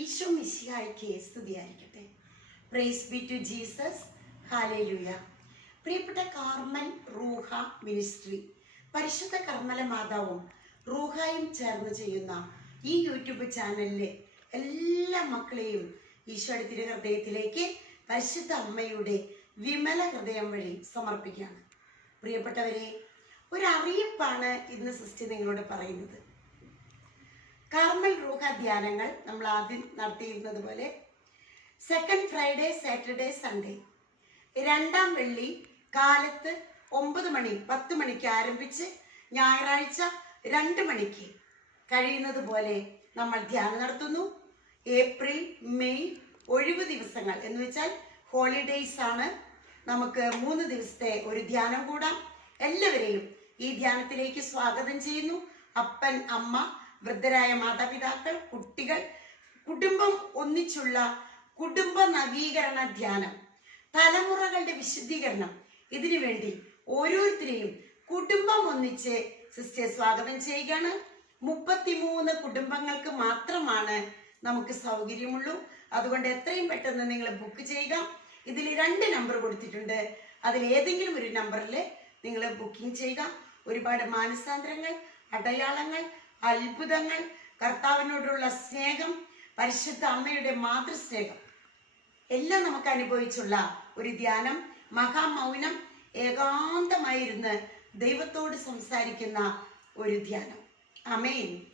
ഈശോ മിശിഹായ്ക്ക് സ്തുതിയായിരിക്കട്ടെ praise be to Jesus hallelujah പ്രിയപ്പെട്ട കാർമൽ റൂഹ മിനിസ്ട്രി പരിശുദ്ധ കർമ്മല മാതാവും റൂഹായും ചേർന്ന് ചെയ്യുന്ന ഈ യൂട്യൂബ് ചാനലിലെ എല്ലാ മക്കളെയും ഈശോയുടെ തിരുഹൃദയത്തിലേക്ക് പരിശുദ്ധ അമ്മയുടെ വിമല ഹൃദയം വഴി സമർപ്പിക്കുകയാണ്. പ്രിയപ്പെട്ടവരെ ഒരു അറിയിപ്പാണ് ഇന്ന് സിസ്റ്റർ നിങ്ങളോട് പറയുന്നത്. കാർമൽ റൂഹ ധ്യാനങ്ങൾ നമ്മൾ ആദ്യം നടത്തിയിരുന്നത് പോലെ. സെക്കൻഡ് ഫ്രൈഡേ സാറ്റർഡേ സൺഡേ രണ്ടാം വെള്ളി കാലത്ത് ഒമ്പത് മണി പത്ത് മണിക്ക് ആരംഭിച്ച് ഞായറാഴ്ച രണ്ട് മണിക്ക് കഴിയുന്നത് പോലെ നമ്മൾ ധ്യാനം നടത്തുന്നു. ഏപ്രിൽ മെയ് ഒഴിവ് ദിവസങ്ങൾ എന്ന് വെച്ചാൽ ഹോളിഡേയ്സ് ആണ്. നമുക്ക് മൂന്ന് ദിവസത്തെ ഒരു ധ്യാനം കൂടാം. എല്ലാവരെയും ഈ ധ്യാനത്തിലേക്ക് സ്വാഗതം ചെയ്യുന്നു. അപ്പൻ അമ്മ വൃദ്ധരായ മാതാപിതാക്കൾ കുട്ടികൾ കുടുംബം ഒന്നിച്ചുള്ള കുടുംബ നവീകരണ ധ്യാനം തലമുറകളുടെ വിശുദ്ധീകരണം ഇതിനു വേണ്ടി ഓരോരുത്തരെയും കുടുംബം ഒന്നിച്ച് സിസ്റ്റർ സ്വാഗതം ചെയ്യുകയാണ്. മുപ്പത്തിമൂന്ന് കുടുംബങ്ങൾക്ക് മാത്രമാണ് നമുക്ക് സൗകര്യമുള്ളൂ. അതുകൊണ്ട് എത്രയും പെട്ടെന്ന് നിങ്ങൾ ബുക്ക് ചെയ്യുക. ഇതിൽ രണ്ട് നമ്പർ കൊടുത്തിട്ടുണ്ട്. അതിൽ ഏതെങ്കിലും ഒരു നമ്പറിൽ നിങ്ങൾ ബുക്കിംഗ് ചെയ്യുക. ഒരുപാട് മാനസാന്തരങ്ങൾ അടയാളങ്ങൾ അത്ഭുതങ്ങൾ കർത്താവിനോടുള്ള സ്നേഹം പരിശുദ്ധ അമ്മയുടെ മാതൃസ്നേഹം. എല്ലാം നമുക്ക് അനുഭവിച്ചുള്ള ഒരു ധ്യാനം മഹാമൗനം ഏകാന്തമായിരുന്ന് ദൈവത്തോട് സംസാരിക്കുന്ന ഒരു ധ്യാനം. അമേൻ